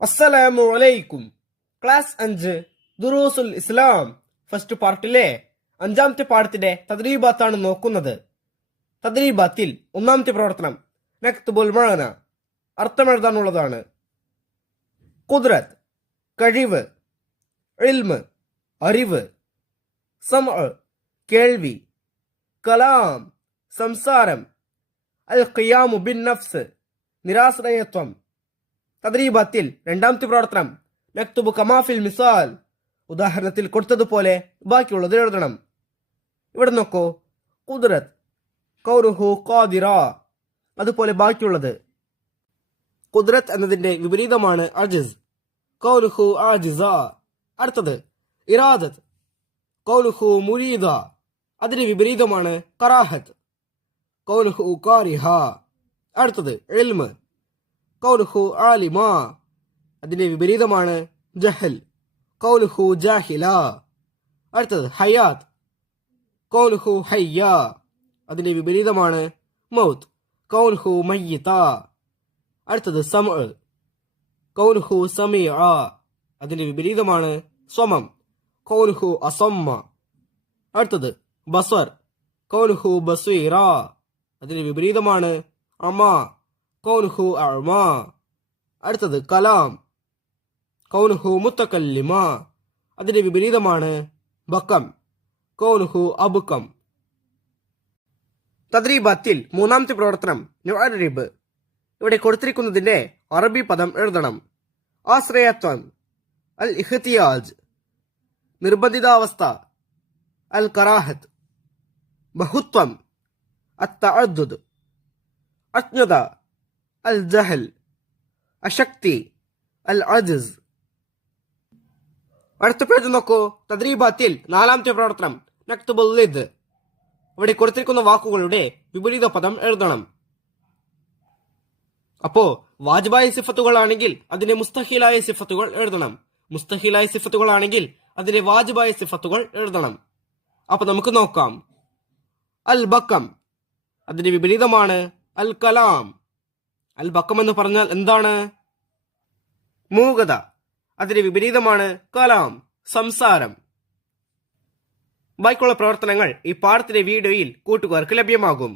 അസ്സലാമു അലൈക്കും. ക്ലാസ് 5 ദുറൂസുൽ ഇസ്ലാം ഫസ്റ്റ് പാർട്ടിലെ 5ാമത്തെ പാഠത്തിന്റെ തദ്രീബാത്താണ് നോക്കുന്നത്. തദ്രീബാത്തിൽ 1ാമത്തെ പ്രവർത്തനം നക്തുബുൽ മഅന, അർത്ഥമെഴുതാനുള്ളതാണ്. ഖുദ്റത്ത് കഴിവ്, ഇൽമ് അറിവ്, സമഅ് കേൾവി, കലാം സംസാരം, അൽ ഖിയാമു ബിൻ നഫ്സ് നിരാശ്രയത്വം. തദ്രീബാത്തിൽ 2ാമത്തെ പ്രവർത്തനം നക്തുബു കമാഫിൽ മിസാൽ, ഉദാഹരണത്തിൽ കൊടുത്തതുപോലെ ബാക്കിയുള്ളത് എഴുതണം. ഇവിടെ നോക്കൂ, ഖുദ്റത്ത് ഖൗലുഹു ഖാദിറ, അതുപോലെ ബാക്കിയുള്ളത്. ഖുദ്റത്ത് എന്നതിന്റെ വിപരീതമാണ് അജിസ്, ഖൗലുഹു ആജിസ. അടുത്തത് ഇറാദത്ത് ഖൗലുഹു മുരീദ, അതിന്റെ വിപരീതമാണ് കറാഹത്ത്, ഖൗലുഹു കാരിഹ. അടുത്തത് ഇൽമ് ഖൗലുഹു ആലിമ, അതിന്റെ വിപരീതമാണ് ജഹൽ, ഖൗലുഹു ജാഹില. അടുത്തത് ഹയാത്ത് ഖൗലുഹു ഹയ്യ, അതിന്റെ വിപരീതമാണ് മൗത്ത്, ഖൗലുഹു മയ്യിത. അടുത്തത് സമഅ് ഖൗലുഹു സമീഅ, അതിന്റെ വിപരീതമാണ് സ്വമം, ഖൗലുഹു അസമ്മ. അടുത്തത് ബസർ ഖൗലുഹു ബസീറ, അതിന്റെ വിപരീതമാണ് അമ, ഖൗലുഹു അഅമ. അടുത്തത് കലാം ഖൗലുഹു മുത്തകല്ലിമ, അതിന്റെ വിപരീതമാണ് ബക്കം, ഖൗലുഹു അബ്കം. തദ്രീബാത്തിൽ 3ാമത്തെ പ്രവർത്തനം നുഅരിബ്, ഇവിടെ കൊടുത്തിരിക്കുന്നതിന്റെ അറബി പദം എഴുതണം. ആശ്രയത്വം അൽ ഇഖ്തിയാജ്, നിർബന്ധിതാവസ്ഥ അൽ കറാഹത്ത്, ബഹുത്വം അത്തഅദ്ദുദ്, അജ്ഞത അൽ ജഹൽ, അശക്തി അൽ അജിസ്. അടുത്ത പേജ് നോക്കൂ. തദ്രീബാത്തിൽ 4ാമത്തെ പ്രവർത്തനം നക്തുബുൽ ലിദ്, ഇവിടെ കൊടുത്തിരിക്കുന്ന വാക്കുകളുടെ വിപരീത പദം എഴുതണം. അപ്പോ വാജിബായ സിഫത്തുകളാണെങ്കിൽ അതിന്റെ മുസ്തഹിലായ സിഫത്തുകൾ എഴുതണം, മുസ്തഹിലായ സിഫത്തുകളാണെങ്കിൽ അതിന്റെ വാജിബായ സിഫത്തുകൾ എഴുതണം. അപ്പൊ നമുക്ക് നോക്കാം. അൽ ബക്കം, അതിന്റെ വിപരീതമാണ് അൽ കലാം. അൽ ബക്കം എന്ന് പറഞ്ഞാൽ എന്താണ്? മൂകത, അതിന്റെ വിപരീതമാണ് കലാം, സംസാരം. ബാക്കിയുള്ള പ്രവർത്തനങ്ങൾ ഈ പാഠത്തിന്റെ വീഡിയോയിൽ കൂട്ടുകാർക്ക് ലഭ്യമാകും.